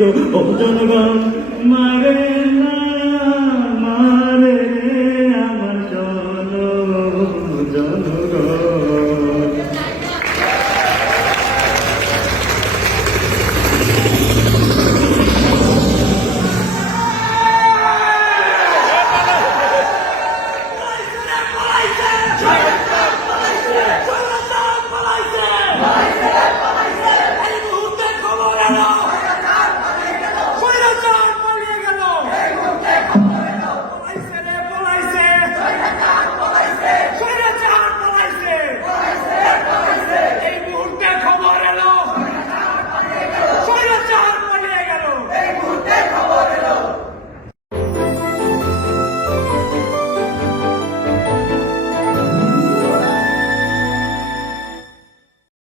গতিতে জনগণ মারে